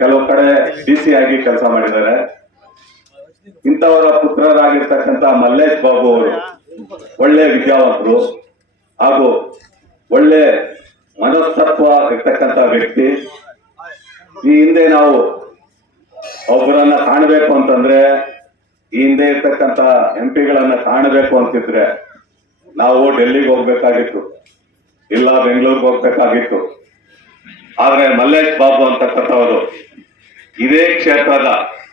ಕೆಲವು ಕಡೆ ಡಿ ಆಗಿ ಕೆಲಸ ಮಾಡಿದ್ದಾರೆ. ಇಂಥವರ ಪುತ್ರರಾಗಿರ್ತಕ್ಕಂಥ ಮಲ್ಲೇಶ್ ಬಾಬು ಅವರು ಒಳ್ಳೆ ವಿದ್ಯಾವಂತರು ಹಾಗೂ ಒಳ್ಳೆ ಮನಸ್ತತ್ವ ಇರ್ತಕ್ಕಂಥ ವ್ಯಕ್ತಿ. ಈ ಹಿಂದೆ ನಾವು ಒಬ್ಬರನ್ನ ಕಾಣಬೇಕು ಅಂತಂದ್ರೆ, ಈ ಹಿಂದೆ ಇರ್ತಕ್ಕಂಥ ಎಂ ಪಿಗಳನ್ನ ಕಾಣಬೇಕು ಅಂತಿದ್ರೆ ನಾವು ಡೆಲ್ಲಿಗೆ ಹೋಗ್ಬೇಕಾಗಿತ್ತು, ಇಲ್ಲ ಬೆಂಗಳೂರಿಗೆ ಹೋಗ್ಬೇಕಾಗಿತ್ತು. ಆದ್ರೆ ಮಲ್ಲೇಶ್ ಬಾಬು ಅಂತಕ್ಕಂಥವರು ಇದೇ ಕ್ಷೇತ್ರದ,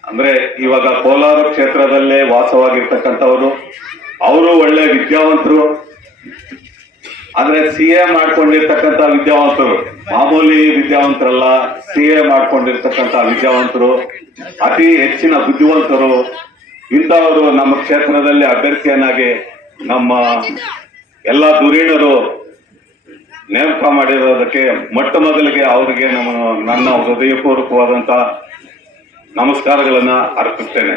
ಅಂದ್ರೆ ಇವಾಗ ಕೋಲಾರ ಕ್ಷೇತ್ರದಲ್ಲೇ ವಾಸವಾಗಿರ್ತಕ್ಕಂಥವರು, ಅವರು ಒಳ್ಳೆ ವಿದ್ಯಾವಂತರು. ಅಂದ್ರೆ ಸಿ ಎ ಮಾಡ್ಕೊಂಡಿರ್ತಕ್ಕಂಥ ವಿದ್ಯಾವಂತರು. ಮಾಮೂಲಿ ವಿದ್ಯಾವಂತರಲ್ಲ ಸಿ ಎ ಮಾಡ್ಕೊಂಡಿರ್ತಕ್ಕಂಥ ವಿದ್ಯಾವಂತರು, ಅತಿ ಹೆಚ್ಚಿನ ಬುದ್ಧಿವಂತರು. ಇಂಥವರು ನಮ್ಮ ಕ್ಷೇತ್ರದಲ್ಲಿ ಅಭ್ಯರ್ಥಿಯನ್ನಾಗಿ ನಮ್ಮ ಎಲ್ಲ ಧುರೀಣರು ನೇಮಕ ಮಾಡಿರೋದಕ್ಕೆ ಮೊಟ್ಟ ಮೊದಲಿಗೆ ಅವರಿಗೆ ನಮ್ಮ ನನ್ನ ಹೃದಯಪೂರ್ವಕವಾದಂಥ ನಮಸ್ಕಾರಗಳನ್ನು ಅರ್ಪಿಸ್ತೇನೆ.